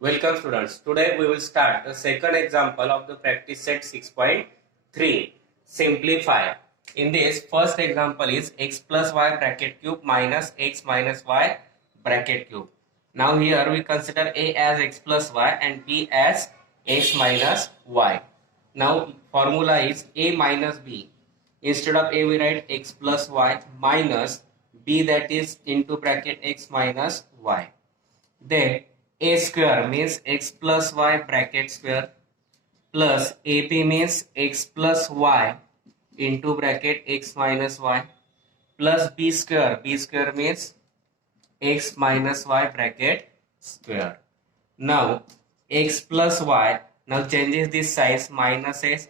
Welcome students. Today we will start the second example of the practice set 6.3. Simplify. In this first example is x plus y bracket cube minus x minus y bracket cube. Now here we consider a as x plus y and b as x minus y. Now formula is a minus b. Instead of a we write x plus y minus b, that is into bracket x minus y. Then a square means x plus y bracket square plus ab means x plus y into bracket x minus y plus b square. B square means x minus y bracket square. Now x plus y, now changes this size, minus x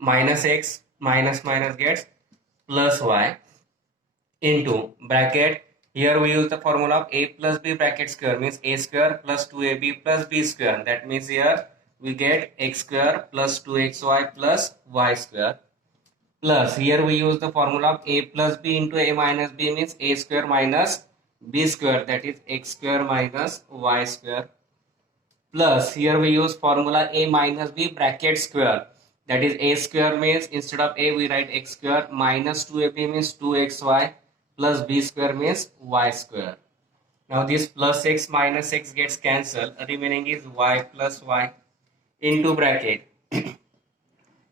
minus minus gets plus y into bracket. Here we use the formula of a plus b bracket square means a square plus 2ab plus b square. That means here we get x square plus 2xy plus y square plus here we use the formula of a plus b into a minus b means a square minus b square, that is x square minus y square plus here we use formula a minus b bracket square, that is a square means instead of a we write x square minus 2ab means 2xy plus b square means y square. Now this plus x minus x gets cancelled, remaining is y plus y into bracket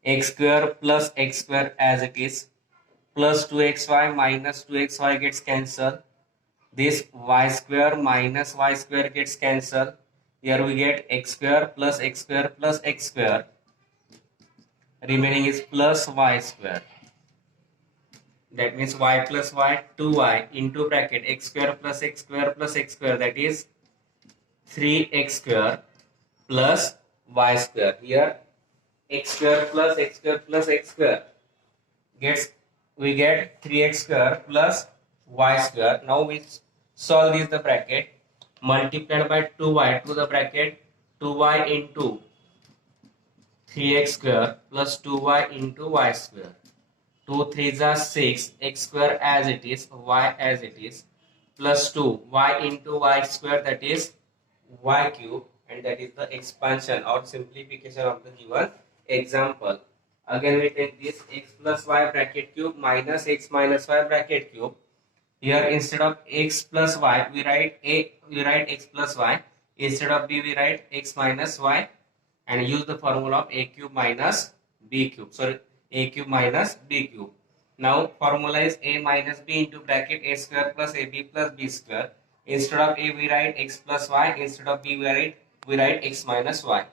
x square plus x square as it is plus 2xy minus 2xy gets cancelled. This y square minus y square gets cancelled. Here we get x square plus x square plus x square. Remaining is plus y square. That means y plus y 2y into bracket x square plus x square plus x square, that is 3x square plus y square. Here x square plus x square plus x square gets, we get 3x square plus y square. Now we solve this the bracket multiplied by 2y to the bracket 2y into 3x square plus 2y into y square. 2 3s are 6, x square as it is, y as it is, plus 2 y into y square, that is y cube, and that is the expansion or simplification of the given example. Again we take this x plus y bracket cube minus x minus y bracket cube. Here instead of x plus y we write x plus y, instead of b we write x minus y, and use the formula of a cube minus b cube. Sorry, a cube minus b cube. Now formula is a minus b into bracket a square plus ab plus b square. Instead of a we write x plus y, instead of b we write x minus y.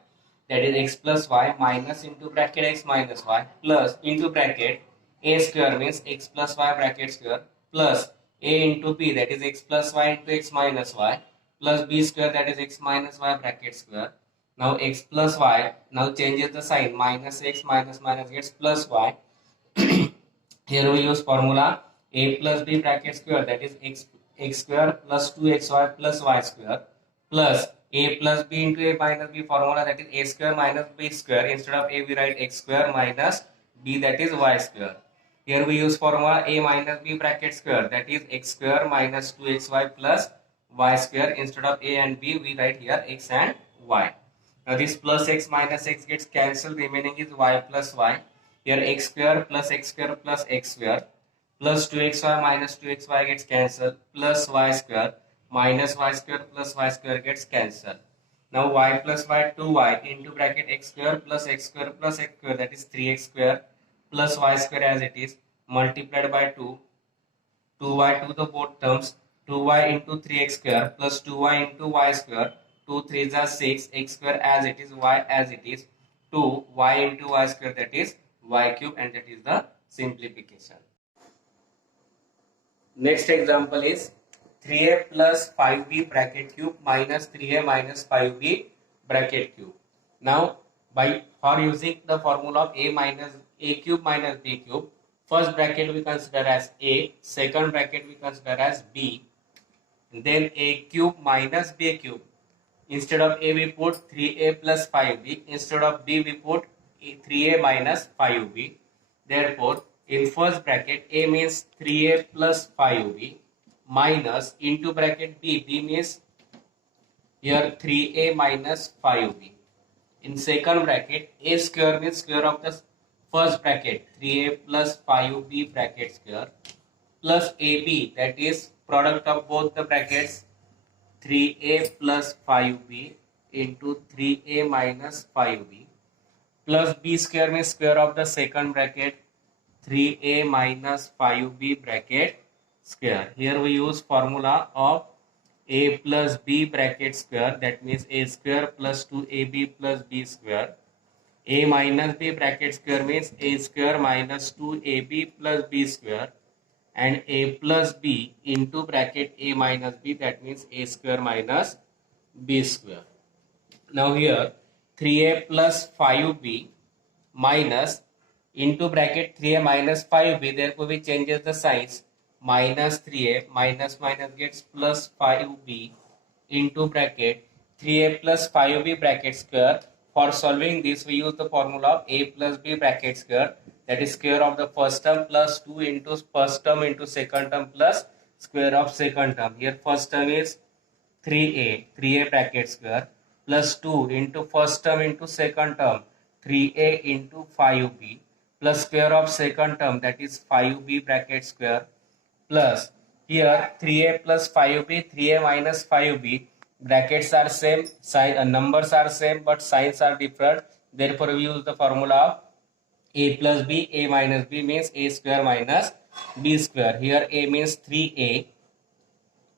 That is x plus y minus into bracket x minus y plus into bracket a square means x plus y bracket square plus a into b, that is x plus y into x minus y plus b square, that is x minus y bracket square. Now x plus y, now changes the sign, minus x minus minus gets plus y. Here we use formula a plus b bracket square, that is x square plus 2xy plus y square plus a plus b into a minus b formula, that is a square minus b square. Instead of a we write x square minus b, that is y square. Here we use formula a minus b bracket square, that is x square minus 2xy plus y square. Instead of a and b we write here x and y. Now this plus x minus x gets cancelled, remaining is y plus y. Here x square plus x square plus x square plus 2xy minus 2xy gets cancelled plus y square minus y square plus y square gets cancelled. Now y plus y 2y into bracket x square plus x square plus x square, that is 3x square plus y square as it is, multiplied by 2, 2y to the both terms, 2y into 3x square plus 2y into y square, 2 3s are 6, x square as it is, y as it is, 2 y into y square, that is y cube, and that is the simplification. Next example is 3a plus 5b bracket cube minus 3a minus 5b bracket cube. Now for using the formula of a cube minus b cube, first bracket we consider as a, second bracket we consider as b, then a cube minus b cube. Instead of a we put 3a plus 5b, instead of b we put 3a minus 5b. Therefore in first bracket a means 3a plus 5b minus into bracket b means Here 3a minus 5b. In second bracket, a square means square of the first bracket, 3a plus 5b bracket square, plus ab, that is product of both the brackets, 3a plus 5b into 3a minus 5b, plus b square means square of the second bracket, 3a minus 5b bracket square. Here we use formula of a plus b bracket square, that means a square plus 2ab plus b square. A minus b bracket square means a square minus 2ab plus b square, and a plus b into bracket a minus b, that means a square minus b square. Now here 3a plus 5b minus into bracket 3a minus 5b, therefore we changes the signs, minus 3a minus minus gets plus 5b into bracket 3a plus 5b bracket square. For solving this we use the formula of a plus b bracket square, that is square of the first term plus 2 into first term into second term plus square of second term. Here first term is 3a bracket square plus 2 into first term into second term 3a into 5b plus square of second term, that is 5b bracket square, plus here 3a plus 5b, 3a minus 5b, brackets are same, numbers are same but signs are different, therefore we use the formula of a plus b, a minus b means a square minus b square. Here a means 3a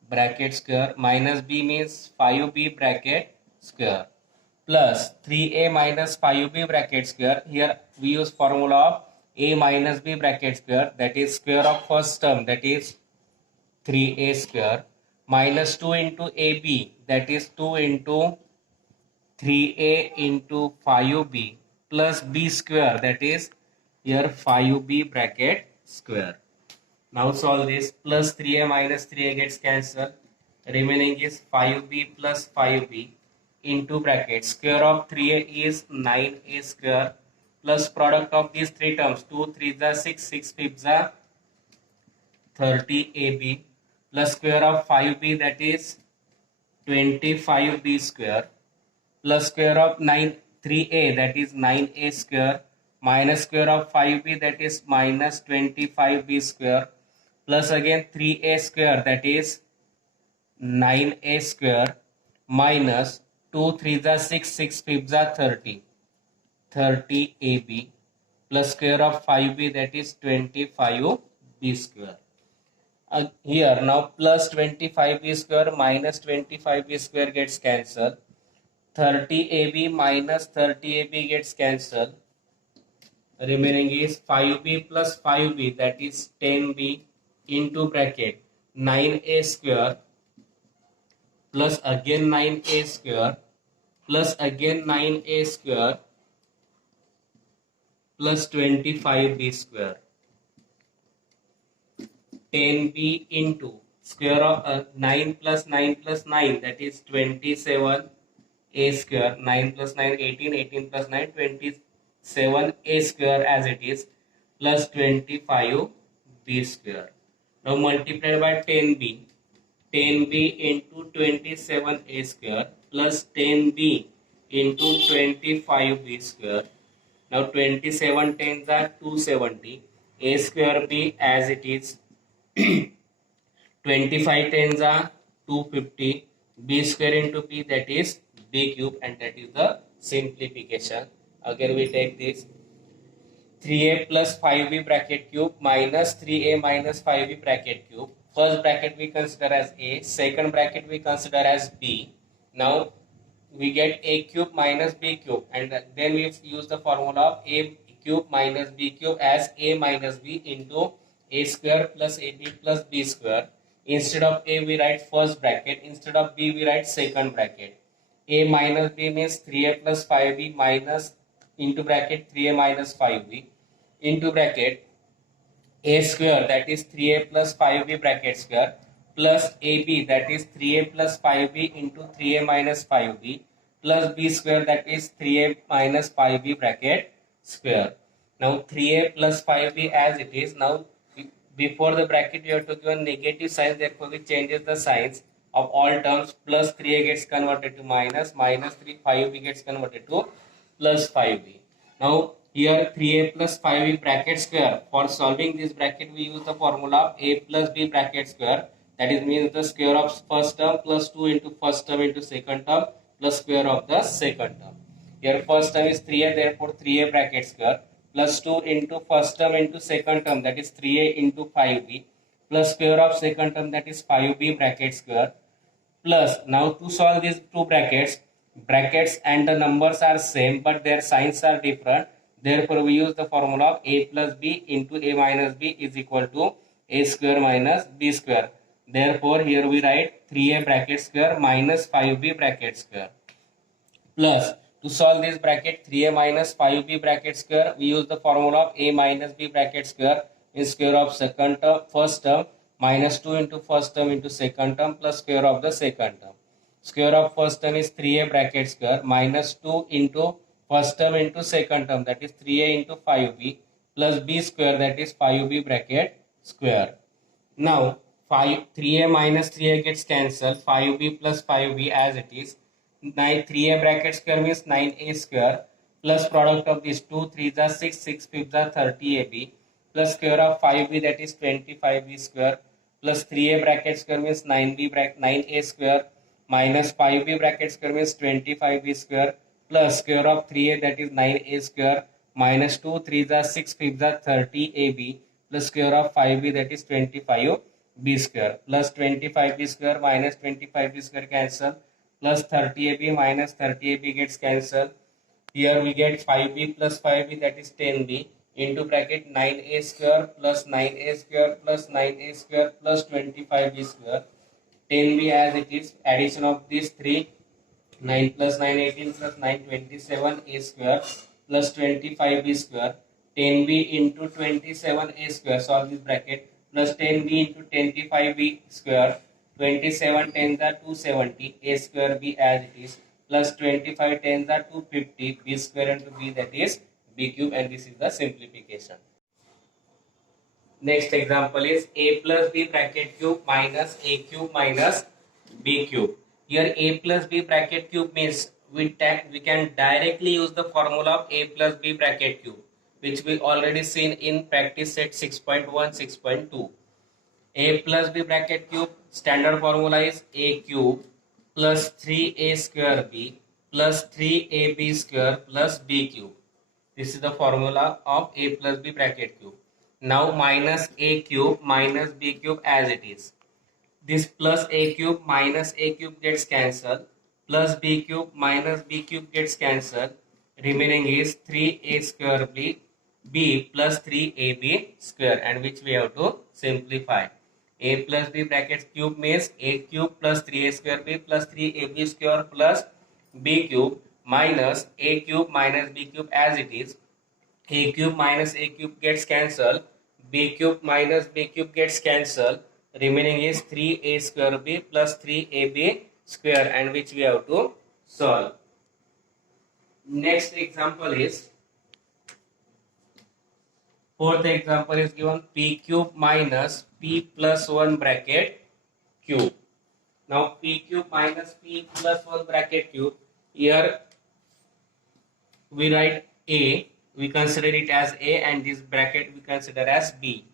bracket square minus b means 5b bracket square, plus 3a minus 5b bracket square. Here we use formula of a minus b bracket square, that is square of first term, that is 3a square, minus 2 into ab, that is 2 into 3a into 5b, plus b square, that is here 5b bracket square. Now solve this. Plus 3a minus 3a gets cancelled. Remaining is 5b plus 5b into bracket. Square of 3a is 9a square, plus product of these three terms. 2 3 are 6, 6 5 are 30ab, plus square of 5b, that is 25b square, plus square of 3a, that is 9a square, minus square of 5b, that is minus 25b square, plus again 3a square, that is 9a square, minus 2 3 are 6, 6 5 are 30ab, plus square of 5b, that is 25b square. Here now plus 25b square minus 25b square gets cancelled. 30ab minus 30ab gets cancelled. Remaining is 5b plus 5b, that is 10b into bracket 9a square, plus again 9a square, plus again 9a square, plus 25b square. 10b into square of 9 plus 9 plus 9, that is 27 a square, 9 plus 9 18, 18 plus 9 27 a square as it is, plus 25 b square. Now multiplied by 10b, 10b into 27 a square plus 10b into 25 b square. Now 27 tens are 270, a square b as it is. 25 tens are 250, b square into b, that is b cube, and that is the simplification. Again we take this 3a plus 5b bracket cube minus 3a minus 5b bracket cube. First bracket we consider as a, second bracket we consider as b. Now we get a cube minus b cube, and then we use the formula of a cube minus b cube as a minus b into a square plus ab plus b square. Instead of a we write first bracket, instead of b we write second bracket. A minus b means 3a plus 5b minus into bracket 3a minus 5b into bracket a square, that is 3a plus 5b bracket square, plus ab, that is 3a plus 5b into 3a minus 5b, plus b square, that is 3a minus 5b bracket square. Now 3a plus 5b as it is. Now before the bracket we have to give a negative sign, therefore we changes the signs. of all terms. Plus 3a gets converted to minus, minus 3 5b gets converted to plus 5b. Now here 3a plus 5b bracket square. For solving this bracket we use the formula of a plus b bracket square. That is means the square of first term plus 2 into first term into second term plus square of the second term. Here first term is 3a, therefore 3a bracket square plus 2 into first term into second term, that is 3a into 5b, plus square of second term, that is 5b bracket square, plus now to solve these two brackets and the numbers are same but their signs are different, therefore we use the formula of a plus b into a minus b is equal to a square minus b square. Therefore here we write 3a bracket square minus 5b bracket square, plus to solve this bracket 3a minus 5b bracket square, we use the formula of a minus b bracket square is square of second term first term minus 2 into first term into second term plus square of the second term. Square of first term is 3a bracket square minus 2 into first term into second term, that is 3a into 5b plus b square, that is 5b bracket square. Now 3a minus 3a gets cancelled, 5b plus 5b as it is. 3a bracket square means 9a square plus product of these 2 3s are 6 6 5s are 30ab plus square of 5b, that is 25b square, plus 3a bracket square means 9a square minus 5b bracket square means 25b square plus square of 3a, that is 9a square minus 2 3s are 6 5s are 30ab plus square of 5b, that is 25b square, plus 25b square minus 25b square cancel, plus 30ab minus 30ab gets cancelled. Here we get 5b plus 5b, that is 10b into bracket 9a square plus 9a square plus 9a square plus 25b square. 10b as it is, addition of these three, 9 plus 9 18 plus 9 27a square plus 25b square. 10b into 27a square, solve this bracket, plus 10b into 25b square, 27 tens are 270, a square b as it is, plus 25 tens are 250, b square into b, that is b cube, and this is the simplification. Next example is a plus b bracket cube minus a cube minus b cube. Here a plus b bracket cube means we can directly use the formula of a plus b bracket cube, which we already seen in practice set 6.1 6.2. A plus b bracket cube standard formula is a cube plus 3a square b plus 3ab square plus b cube. This is the formula of a plus b bracket cube. Now minus a cube minus b cube as it is. This plus a cube minus a cube gets cancelled, plus b cube minus b cube gets cancelled. Remaining is 3a square b plus 3ab square, and which we have to simplify. A plus b bracket cube means a cube plus 3a square b plus 3ab square plus b cube minus a cube minus b cube as it is. A cube minus a cube gets cancelled, b cube minus b cube gets cancelled. Remaining is 3a square b plus 3ab square, and which we have to solve. Next example is, fourth example is given p cube minus p plus 1 bracket cube. Now p cube minus p plus 1 bracket cube, here we write a, we consider it as a, and this bracket we consider as b.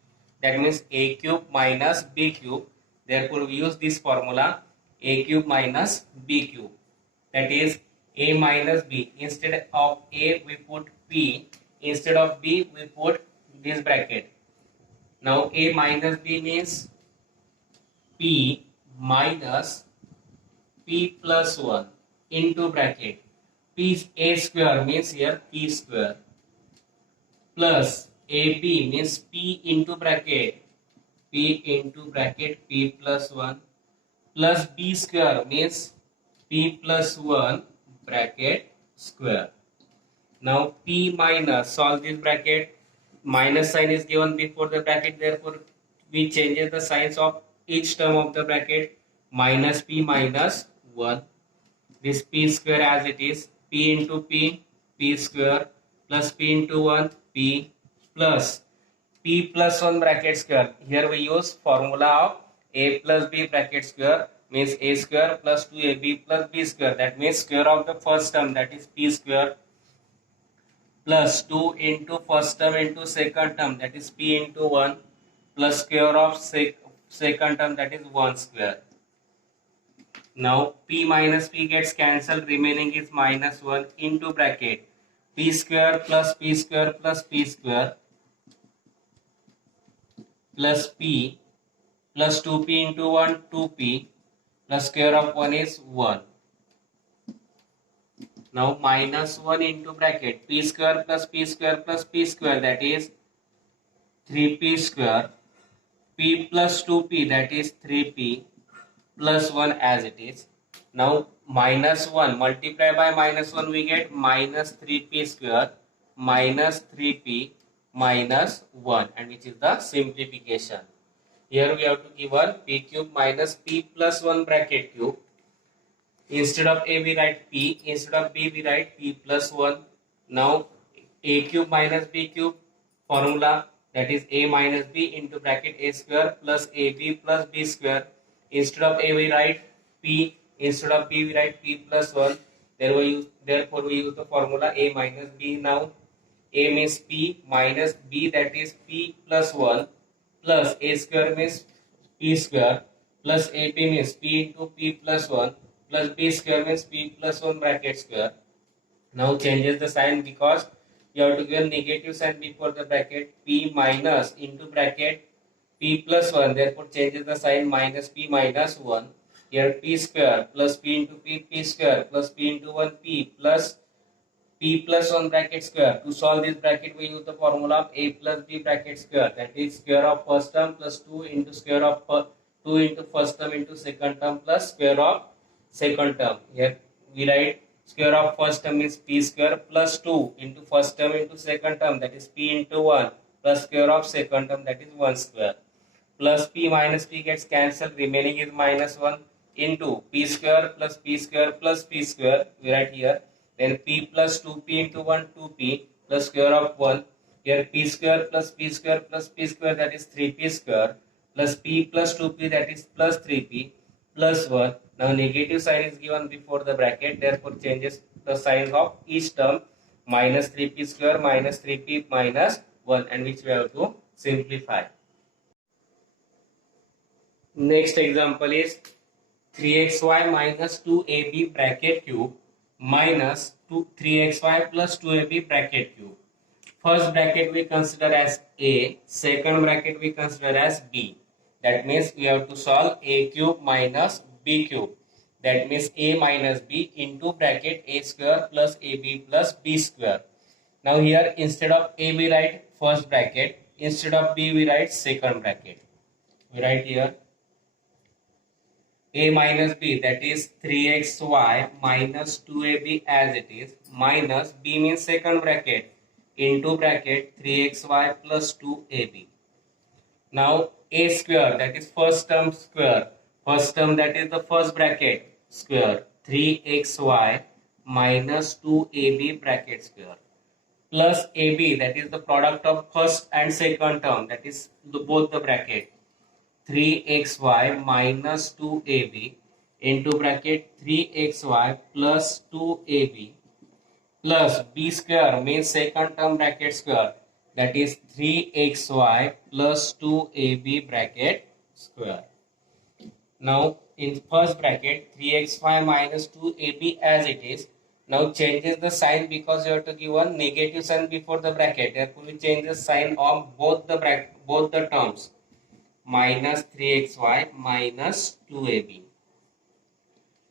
That means a cube minus b cube. Therefore we use this formula a cube minus b cube. That is a minus b. Instead of a we put p. Instead of b we put this bracket. Now a minus b means p minus p plus 1 into bracket. P a square means here p square plus ab means p into bracket p plus 1 plus b square means p plus 1 bracket square. Now p minus, solve this bracket, minus sign is given before the bracket, therefore we change the signs of each term of the bracket. Minus p minus 1, this p square as it is, p into p square plus p into 1 p plus p plus 1 bracket square. Here we use formula of a plus b bracket square means a square plus 2ab plus b square. That means square of the first term, that is p square, plus 2 into first term into second term, that is p into 1, plus square of second term, that is 1 square. Now p minus p gets cancelled, remaining is minus 1 into bracket p square plus p square plus p square plus p plus 2p into 1 2p plus square of 1 is 1. Now minus 1 into bracket p square plus p square plus p square, that is 3p square, p plus 2p, that is 3p plus 1 as it is. Now minus 1 multiplied by minus 1, we get minus 3p square minus 3p minus 1, and which is the simplification. Here we have to give one p cube minus p plus 1 bracket cube. Instead of a we write p, instead of b we write p plus 1. Now a cube minus b cube formula, that is a minus b into bracket a square plus ab plus b square. Instead of a we write p, instead of b we write p plus 1. Therefore we use the formula a minus b. Now a means p minus b, that is p plus 1, plus a square means p square, plus ab means p into p plus 1, plus b square means p plus 1 bracket square. Now changes the sign because you have to give a negative sign before the bracket. P minus into bracket p plus 1, therefore changes the sign, minus p minus 1. Here p square plus p into p square plus p into 1 p plus p plus 1 bracket square. To solve this bracket, we use the formula of a plus b bracket square, that is square of first term plus 2 into square of 2 into first term into second term plus square of second term. Here we write square of first term is p square plus 2 into first term into second term, that is p into 1, plus square of second term, that is 1 square, plus p minus p gets cancelled, remaining is minus 1 into p square plus p square plus p square, we write here. Then p plus 2p into 1 2p plus square of 1. Here p square plus p square plus p square, that is 3p square, plus p plus 2p, that is plus 3p plus 1. Now negative sign is given before the bracket, therefore changes the sign of each term, minus 3p square minus 3p minus 1, and which we have to simplify. Next example is 3xy minus 2ab bracket cube minus 3xy plus 2ab bracket cube. First bracket we consider as a, second bracket we consider as b. That means we have to solve a cube minus b cube. That means a minus b into bracket a square plus ab plus b square. Now here instead of a we write first bracket, instead of b we write second bracket. We write here a minus b, that is 3xy minus 2ab as it is, minus b means second bracket into bracket 3xy plus 2ab. Now a square, that is first term square, first term, that is the first bracket square, 3xy minus 2ab bracket square, plus ab, that is the product of first and second term, that is both the bracket, 3xy minus 2ab into bracket 3xy plus 2ab plus b square means second term bracket square, that is 3xy plus 2ab bracket square. Now in first bracket 3xy minus 2ab as it is. Now changes the sign because you have to give one negative sign before the bracket, therefore we change the sign of both the terms, minus 3xy minus 2ab.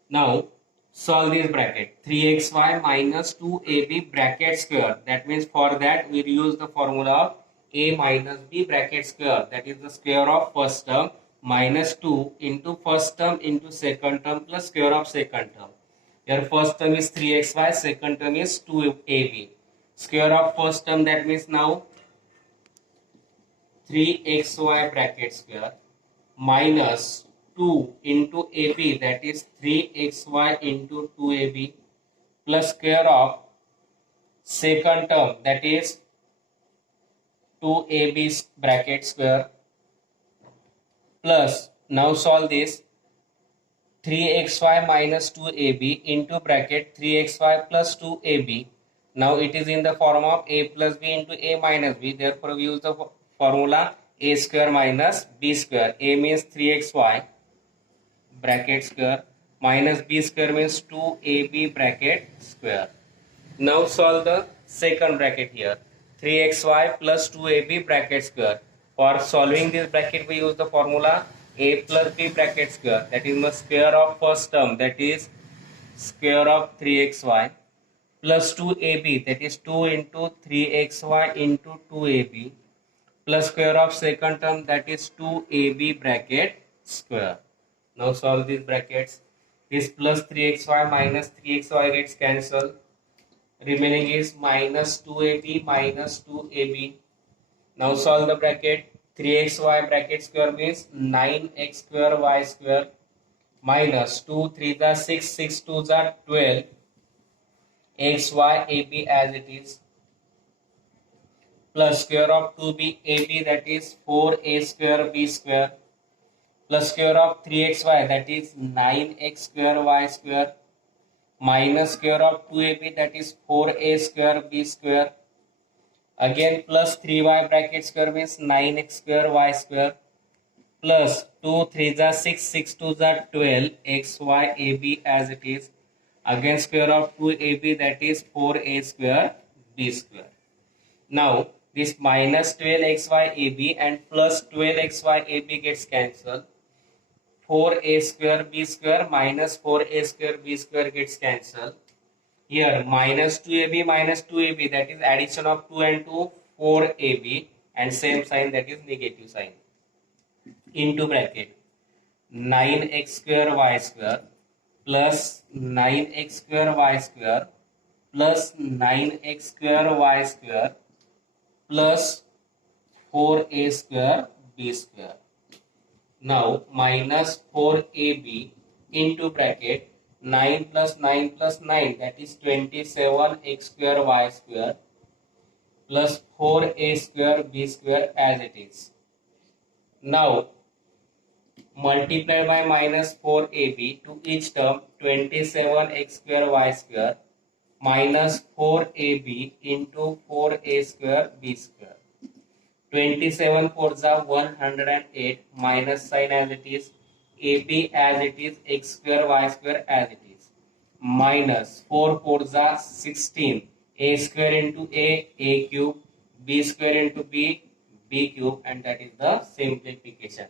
Now solve this bracket, 3xy minus 2ab bracket square. That means for that we use the formula of a minus b bracket square, that is the square of first term minus 2 into first term into second term plus square of second term. Here first term is 3xy, second term is 2ab. Square of first term, that means now 3xy bracket square minus 2 into ab, that is 3xy into 2ab plus square of second term, that is 2ab bracket square, plus now solve this, 3xy minus 2ab into bracket 3xy plus 2ab. Now it is in the form of a plus b into a minus b. Therefore, we use the formula a square minus b square. A means 3xy bracket square minus b square means 2ab bracket square. Now solve the second bracket here. 3xy plus 2ab bracket square. For solving this bracket, we use the formula a plus b bracket square. That is the square of first term, that is square of 3xy plus 2ab, that is 2 into 3xy into 2ab, plus square of second term, that is 2ab bracket square. Now solve these brackets. This plus 3xy minus 3xy gets cancelled. Remaining is minus 2ab minus 2ab. Now solve the bracket. 3xy bracket square means 9x square y square minus 2 3 the 6 6 2 the 12 xy ab as it is, plus square of 2b ab, that is 4a square b square, plus square of 3xy, that is 9x square y square, minus square of 2ab, that is 4a square b square, again plus 3y bracket square means 9x square y square, plus 2 3 the 6 6 2 the 12 xy ab as it is, again square of 2ab, that is 4a square b square. Now this minus 12xy ab and plus 12xy ab gets cancelled. 4a square b square minus 4a square b square gets cancelled. Here minus 2ab, that is addition of 2 and 2, 4ab, and same sign, that is negative sign, into bracket 9x square y square plus 9x square y square plus 9x square y square plus 4a square b square. Now minus 4ab into bracket 9 plus 9 plus 9, that is 27x square y square plus 4a square b square as it is. Now multiply by minus 4ab to each term, 27x square y square minus 4ab into 4a square b square. 27 4s are 108, minus sign as it is, ab as it is, x square y square as it is, minus 4 4s are 16, a square into a cube, b square into b cube, and that is the simplification.